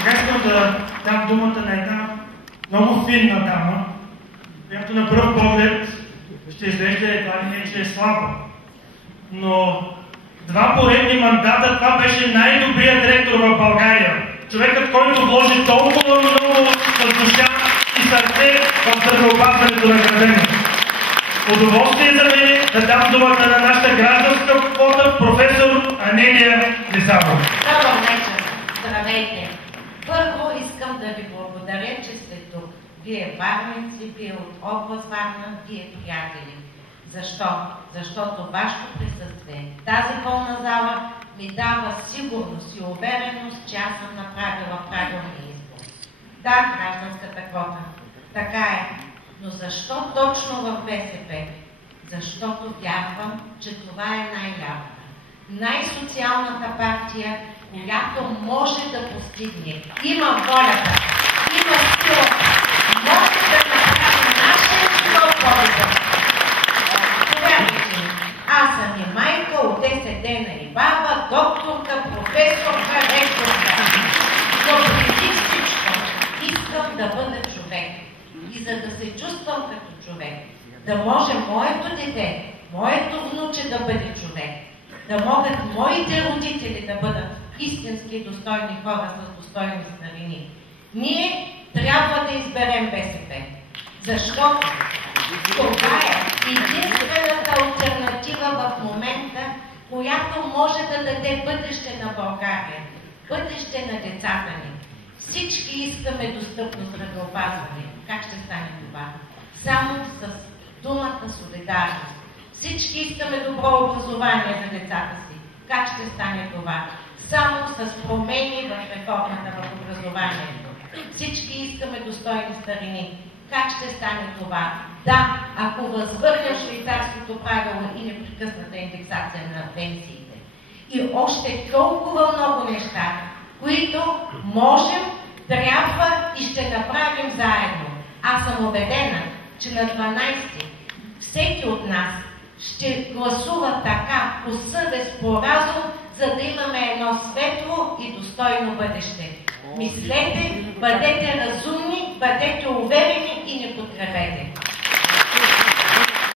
Сега искам да дам думата на една много финна дама, която на пръв поглед ще изглежда едва ли не, че е слаба. Но 2 поредни мандата това беше най-добрият директор в България. Човекът, който вложи толкова много с душа и сърце в здравеопазването на града. Удоволствие за мен да дам думата на нашата гражданска квота, професор Анелия Незабова. Добър вечер! Здравейте! Първо искам да ви благодаря, че сте тук. Вие варненци, вие от област Варна, вие приятели. Защо? Защото вашето присъствие, тази пълна зала ми дава сигурност и увереност, че аз съм направила правилния избор. Да, гражданската квота. Така е. Но защо точно в БСП? Защото вярвам, че това е най-лявата, най-социалната партия, която може да постигне. Има волята, има силата, може да направи нашия живот по-добър. Повярвайте ми, аз съм и майка от 10 дена и баба, докторка, професорка, ректорка. Но преди всичко искам да бъда човек. И за да се чувствам като човек, да може моето дете, моето внуче да бъде човек, да могат моите родители да бъдат истински достойни хора с достойни старини. Ние трябва да изберем БСП, защото това е единствената алтернатива в момента, която може да даде бъдеще на България, бъдеще на децата ни. Всички искаме достъпно здравеопазване. Как ще стане това? Само с думата солидарност. Всички искаме добро образование за децата си. Как ще стане това? Само с промени в реформата в образованието. Всички искаме достойни старини. Как ще стане това? Да, ако възвърнем швейцарското правило и непрекъсната индексация на пенсиите. И още толкова много неща, които можем, трябва и ще направим заедно. Аз съм убедена, че на 12-ти всеки от нас ще гласува така, по съвест, по разум, за да имаме едно светло и достойно бъдеще. Мислете, бъдете разумни, бъдете уверени и не подкрепете.